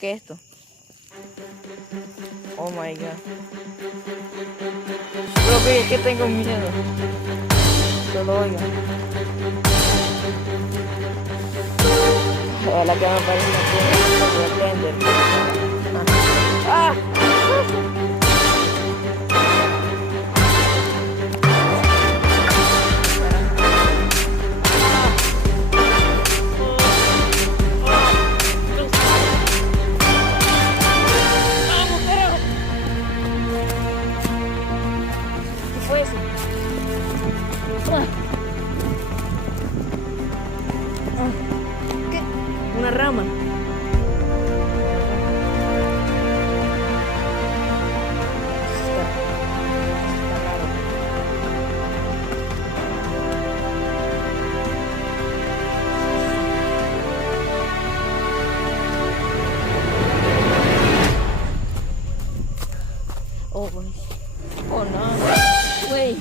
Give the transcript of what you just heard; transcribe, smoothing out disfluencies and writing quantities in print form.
¿Qué es esto? Oh my god. Pero que es que tengo miedo. Solo oiga. Ojalá que me aparezca aquí en el Blender. ¡Ah! ¿Qué fue eso? ¿Qué? Una rama. Está raro. Oh, güey. Oh, no. Güey.